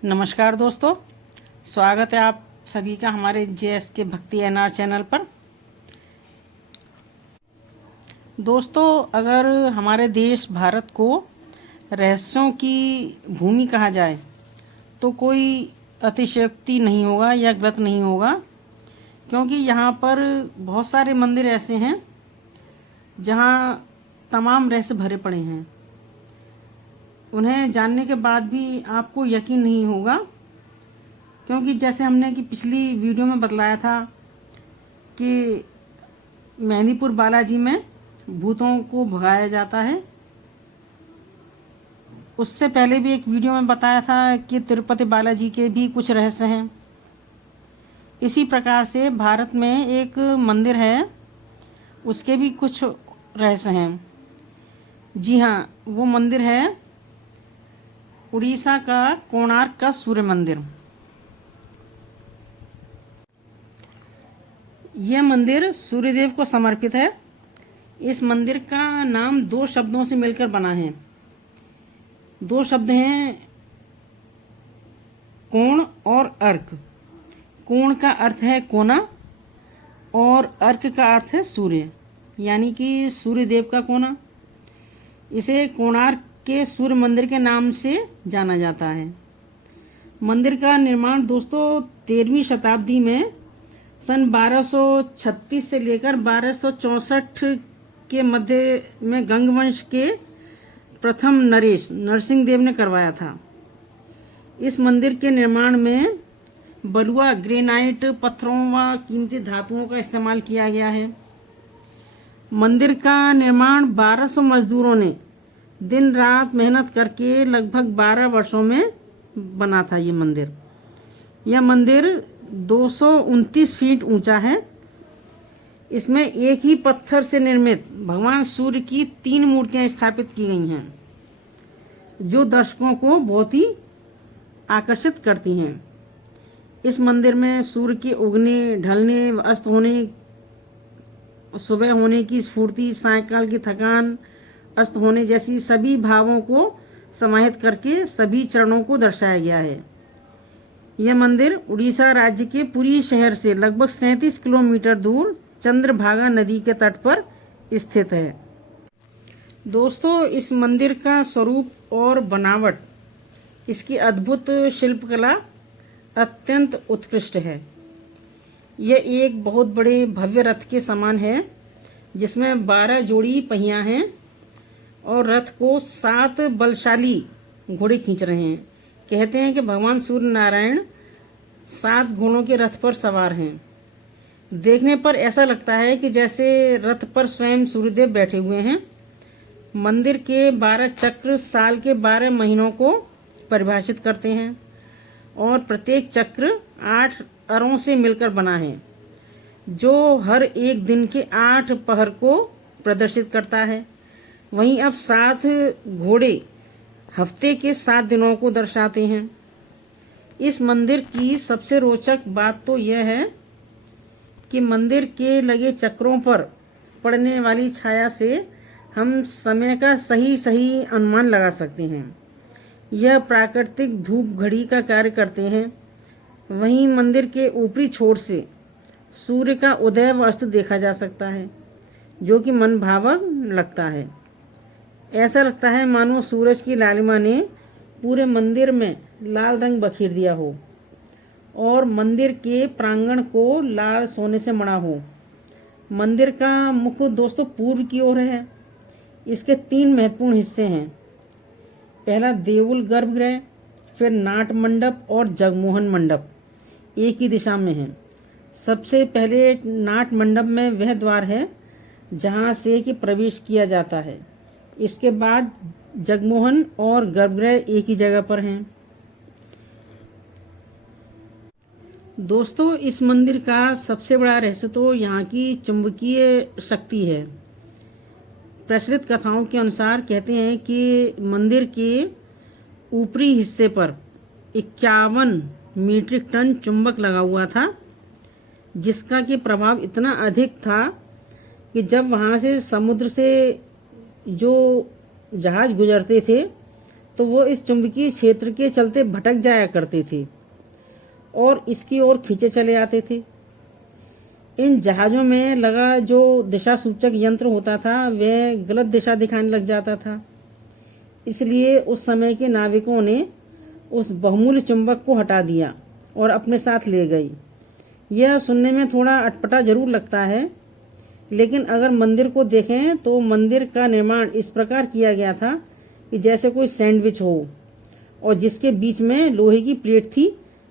नमस्कार दोस्तों, स्वागत है आप सभी का हमारे JSK भक्ति NR चैनल पर। दोस्तों, अगर हमारे देश भारत को रहस्यों की भूमि कहा जाए तो कोई अतिशयोक्ति नहीं होगा या गलत नहीं होगा, क्योंकि यहाँ पर बहुत सारे मंदिर ऐसे हैं जहाँ तमाम रहस्य भरे पड़े हैं। उन्हें जानने के बाद भी आपको यकीन नहीं होगा, क्योंकि जैसे हमने कि पिछली वीडियो में बतलाया था कि मेहंदीपुर बालाजी में भूतों को भगाया जाता है। उससे पहले भी एक वीडियो में बताया था कि तिरुपति बालाजी के भी कुछ रहस्य हैं। इसी प्रकार से भारत में एक मंदिर है, उसके भी कुछ रहस्य हैं। जी हाँ, वो मंदिर है उड़ीसा का कोणार्क का सूर्य मंदिर। यह मंदिर सूर्यदेव को समर्पित है। इस मंदिर का नाम दो शब्दों से मिलकर बना है। दो शब्द हैं, कोण और अर्क। कोण का अर्थ है कोना और अर्क का अर्थ है सूर्य, यानी कि सूर्यदेव का कोना। इसे कोणार्क के सूर्य मंदिर के नाम से जाना जाता है। मंदिर का निर्माण दोस्तों 13वीं शताब्दी में सन 1236 से लेकर 1264 के मध्य में गंगवंश के प्रथम नरेश नरसिंह देव ने करवाया था। इस मंदिर के निर्माण में बलुआ, ग्रेनाइट, पत्थरों व कीमती धातुओं का इस्तेमाल किया गया है। मंदिर का निर्माण 1200 मजदूरों ने दिन रात मेहनत करके लगभग 12 वर्षों में बना था। ये मंदिर 229 फीट ऊंचा है। इसमें एक ही पत्थर से निर्मित भगवान सूर्य की 3 मूर्तियां स्थापित की गई हैं, जो दर्शकों को बहुत ही आकर्षित करती हैं। इस मंदिर में सूर्य के उगने, ढलने, अस्त होने, सुबह होने की स्फूर्ति, सायंकाल की थकान, अस्त होने जैसी सभी भावों को समाहित करके सभी चरणों को दर्शाया गया है। यह मंदिर उड़ीसा राज्य के पुरी शहर से लगभग 37 किलोमीटर दूर चंद्रभागा नदी के तट पर स्थित है। दोस्तों, इस मंदिर का स्वरूप और बनावट, इसकी अद्भुत शिल्पकला अत्यंत उत्कृष्ट है। यह एक बहुत बड़े भव्य रथ के समान है, जिसमें 12 जोड़ी पहिया हैं और रथ को 7 बलशाली घोड़े खींच रहे हैं। कहते हैं कि भगवान सूर्य नारायण 7 घोड़ों के रथ पर सवार हैं। देखने पर ऐसा लगता है कि जैसे रथ पर स्वयं सूर्यदेव बैठे हुए हैं। मंदिर के 12 चक्र साल के 12 महीनों को परिभाषित करते हैं और प्रत्येक चक्र 8 अरों से मिलकर बना है, जो हर एक दिन के 8 पहर को प्रदर्शित करता है। वहीं अब 7 घोड़े हफ्ते के 7 दिनों को दर्शाते हैं। इस मंदिर की सबसे रोचक बात तो यह है कि मंदिर के लगे चक्रों पर पड़ने वाली छाया से हम समय का सही अनुमान लगा सकते हैं। यह प्राकृतिक धूप घड़ी का कार्य करते हैं। वहीं मंदिर के ऊपरी छोर से सूर्य का उदय व अस्त देखा जा सकता है, जो कि मन भावक लगता है। ऐसा लगता है मानो सूरज की लालिमा ने पूरे मंदिर में लाल रंग बखेर दिया हो और मंदिर के प्रांगण को लाल सोने से मढ़ा हो। मंदिर का मुख दोस्तों पूर्व की ओर है। इसके 3 महत्वपूर्ण हिस्से हैं। पहला देवुल गर्भगृह, फिर नाट मंडप और जगमोहन मंडप एक ही दिशा में है। सबसे पहले नाट मंडप में वह द्वार है जहाँ से कि प्रवेश किया जाता है। इसके बाद जगमोहन और गर्भगृह एक ही जगह पर हैं। दोस्तों, इस मंदिर का सबसे बड़ा रहस्य तो यहाँ की चुंबकीय शक्ति है। प्रचलित कथाओं के अनुसार कहते हैं कि मंदिर के ऊपरी हिस्से पर 51 मीट्रिक टन चुंबक लगा हुआ था, जिसका कि प्रभाव इतना अधिक था कि जब वहाँ से समुद्र से जो जहाज गुजरते थे तो वो इस चुंबकीय क्षेत्र के चलते भटक जाया करते थे और इसकी ओर खींचे चले आते थे। इन जहाज़ों में लगा जो दिशा सूचक यंत्र होता था वह गलत दिशा दिखाने लग जाता था। इसलिए उस समय के नाविकों ने उस बहुमूल्य चुंबक को हटा दिया और अपने साथ ले गई। यह सुनने में थोड़ा अटपटा जरूर लगता है, लेकिन अगर मंदिर को देखें तो मंदिर का निर्माण इस प्रकार किया गया था कि जैसे कोई सैंडविच हो, और जिसके बीच में लोहे की प्लेट थी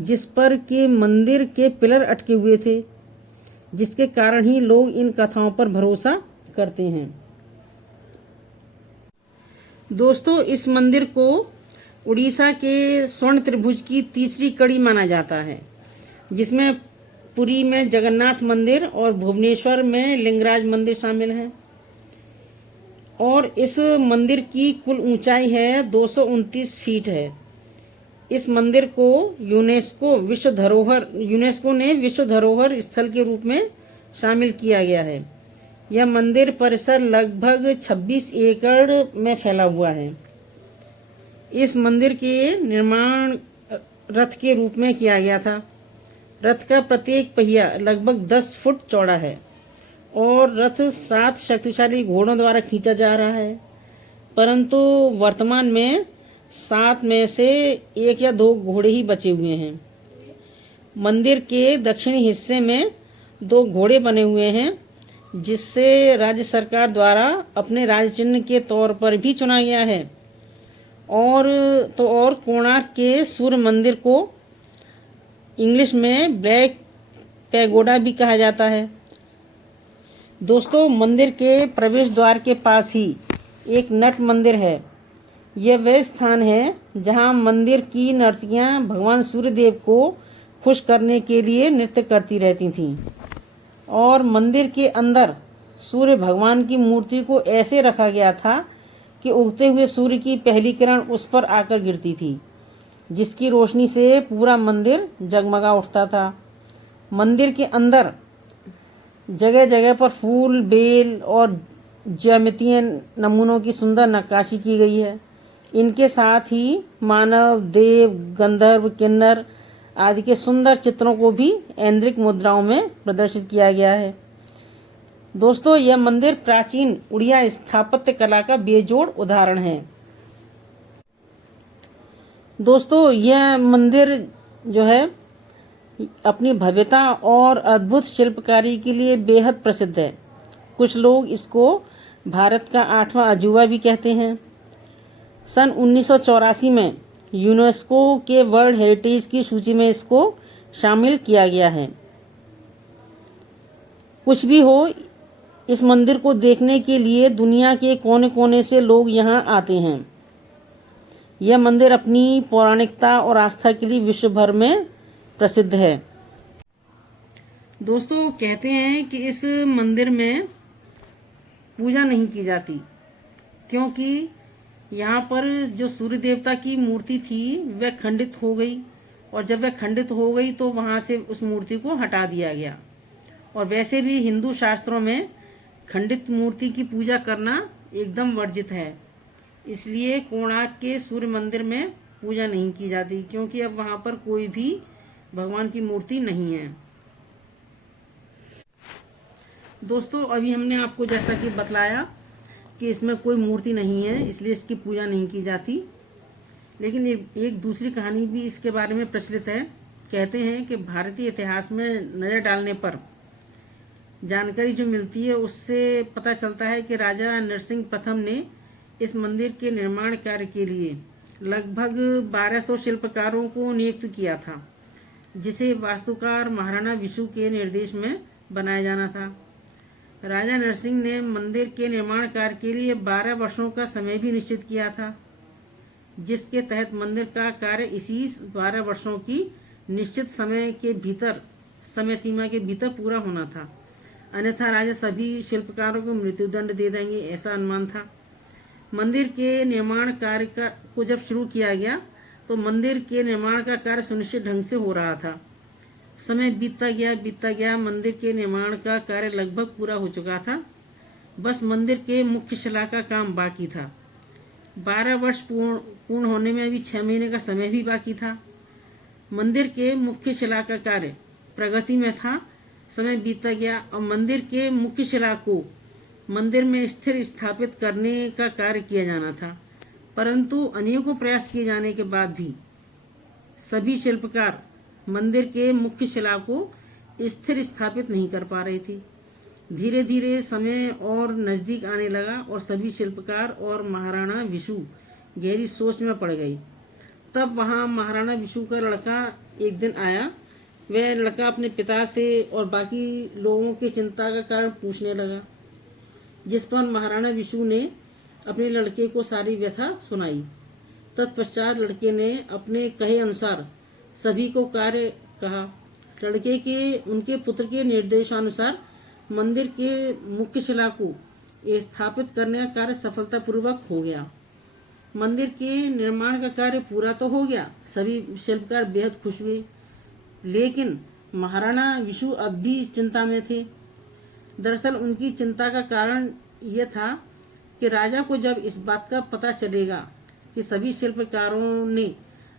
जिस पर के मंदिर के पिलर अटके हुए थे, जिसके कारण ही लोग इन कथाओं पर भरोसा करते हैं। दोस्तों, इस मंदिर को उड़ीसा के स्वर्ण त्रिभुज की तीसरी कड़ी माना जाता है, जिसमें पुरी में जगन्नाथ मंदिर और भुवनेश्वर में लिंगराज मंदिर शामिल हैं। और इस मंदिर की कुल ऊंचाई है 229 फीट है। इस मंदिर को यूनेस्को ने विश्व धरोहर स्थल के रूप में शामिल किया गया है। यह मंदिर परिसर लगभग 26 एकड़ में फैला हुआ है। इस मंदिर के निर्माण रथ के रूप में किया गया था। रथ का प्रत्येक पहिया लगभग 10 फुट चौड़ा है और रथ 7 शक्तिशाली घोड़ों द्वारा खींचा जा रहा है, परंतु वर्तमान में 7 में से 1 या 2 घोड़े ही बचे हुए हैं। मंदिर के दक्षिणी हिस्से में 2 घोड़े बने हुए हैं, जिससे राज्य सरकार द्वारा अपने राज चिन्ह के तौर पर भी चुना गया है। और कोणार्क के सूर्य मंदिर को इंग्लिश में ब्लैक पैगोडा भी कहा जाता है। दोस्तों, मंदिर के प्रवेश द्वार के पास ही एक नट मंदिर है। यह वह स्थान है जहां मंदिर की नर्तकियां भगवान सूर्यदेव को खुश करने के लिए नृत्य करती रहती थीं। और मंदिर के अंदर सूर्य भगवान की मूर्ति को ऐसे रखा गया था कि उगते हुए सूर्य की पहली किरण उस पर आकर गिरती थी, जिसकी रोशनी से पूरा मंदिर जगमगा उठता था। मंदिर के अंदर जगह जगह पर फूल, बेल और ज्यामितीय नमूनों की सुंदर नक्काशी की गई है। इनके साथ ही मानव, देव, गंधर्व, किन्नर आदि के सुंदर चित्रों को भी ऐन्द्रिक मुद्राओं में प्रदर्शित किया गया है। दोस्तों, यह मंदिर प्राचीन उड़िया स्थापत्य कला का बेजोड़ उदाहरण है। दोस्तों, यह मंदिर जो है अपनी भव्यता और अद्भुत शिल्पकारी के लिए बेहद प्रसिद्ध है। कुछ लोग इसको भारत का 8वां अजूबा भी कहते हैं। सन 1984 में यूनेस्को के वर्ल्ड हेरिटेज की सूची में इसको शामिल किया गया है। कुछ भी हो, इस मंदिर को देखने के लिए दुनिया के कोने कोने से लोग यहाँ आते हैं। यह मंदिर अपनी पौराणिकता और आस्था के लिए विश्व भर में प्रसिद्ध है। दोस्तों, कहते हैं कि इस मंदिर में पूजा नहीं की जाती, क्योंकि यहाँ पर जो सूर्य देवता की मूर्ति थी वह खंडित हो गई, और जब वह खंडित हो गई तो वहाँ से उस मूर्ति को हटा दिया गया। और वैसे भी हिंदू शास्त्रों में खंडित मूर्ति की पूजा करना एकदम वर्जित है। इसलिए कोणार्क के सूर्य मंदिर में पूजा नहीं की जाती, क्योंकि अब वहाँ पर कोई भी भगवान की मूर्ति नहीं है। दोस्तों, अभी हमने आपको जैसा कि बतलाया कि इसमें कोई मूर्ति नहीं है, इसलिए इसकी पूजा नहीं की जाती। लेकिन एक दूसरी कहानी भी इसके बारे में प्रचलित है। कहते हैं कि भारतीय इतिहास में नज़र डालने पर जानकारी जो मिलती है उससे पता चलता है कि राजा नरसिंह प्रथम ने इस मंदिर के निर्माण कार्य के लिए लगभग 1200 शिल्पकारों को नियुक्त किया था, जिसे वास्तुकार महाराणा विशु के निर्देश में बनाया जाना था। राजा नरसिंह ने मंदिर के निर्माण कार्य के लिए 12 वर्षों का समय भी निश्चित किया था, जिसके तहत मंदिर का कार्य इसी 12 वर्षों की निश्चित समय सीमा के भीतर पूरा होना था। अन्यथा राजा सभी शिल्पकारों को मृत्युदंड दे देंगे, ऐसा अनुमान था। मंदिर के निर्माण कार्य को जब शुरू किया गया तो मंदिर के निर्माण का कार्य सुनिश्चित ढंग से हो रहा था। समय बीतता गया, मंदिर के निर्माण का कार्य लगभग पूरा हो चुका था। बस मंदिर के मुख्य शिला का काम बाकी था। 12 वर्ष पूर्ण होने में अभी 6 महीने का समय भी बाकी था। मंदिर के मुख्य शिला का कार्य प्रगति में था। समय बीतता गया और मंदिर के मुख्य शिला को मंदिर में स्थिर स्थापित करने का कार्य किया जाना था, परंतु अनेकों प्रयास किए जाने के बाद भी सभी शिल्पकार मंदिर के मुख्य शिला को स्थिर स्थापित नहीं कर पा रहे थे। धीरे धीरे समय और नज़दीक आने लगा और सभी शिल्पकार और महाराणा विशु गहरी सोच में पड़ गई। तब वहाँ महाराणा विशु का लड़का एक दिन आया। वह लड़का अपने पिता से और बाकी लोगों की चिंता का कारण पूछने लगा, जिस पर महाराणा विशु ने अपने लड़के को सारी व्यथा सुनाई। तत्पश्चात लड़के ने अपने कहे अनुसार सभी को कार्य कहा। लड़के के उनके पुत्र के निर्देशानुसार मंदिर के मुख्य शिला को स्थापित करने का कार्य सफलतापूर्वक हो गया। मंदिर के निर्माण का कार्य पूरा तो हो गया, सभी शिल्पकार बेहद खुश हुए, लेकिन महाराणा विशु अब भी चिंता में थे। दरअसल उनकी चिंता का कारण यह था कि राजा को जब इस बात का पता चलेगा कि सभी शिल्पकारों ने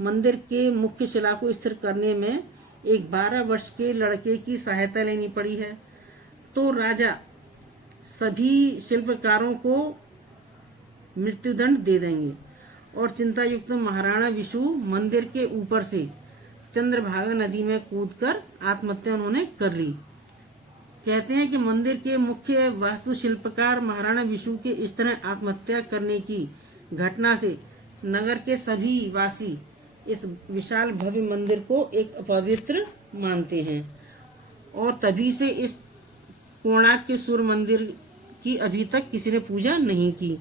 मंदिर के मुख्य शिला को स्थिर करने में एक 12 वर्ष के लड़के की सहायता लेनी पड़ी है, तो राजा सभी शिल्पकारों को मृत्युदंड दे देंगे और चिंतायुक्त महाराणा विशु मंदिर के ऊपर से चंद्रभागा नदी में कूदकर आत्महत्या उन्होंने कर ली। कहते हैं कि मंदिर के मुख्य वास्तुशिल्पकार महाराणा विशु के इस तरह आत्महत्या करने की घटना से नगर के सभी वासी इस विशाल भव्य मंदिर को एक अपवित्र मानते हैं और तभी से इस कोणार्क के सूर्य मंदिर की अभी तक किसी ने पूजा नहीं की।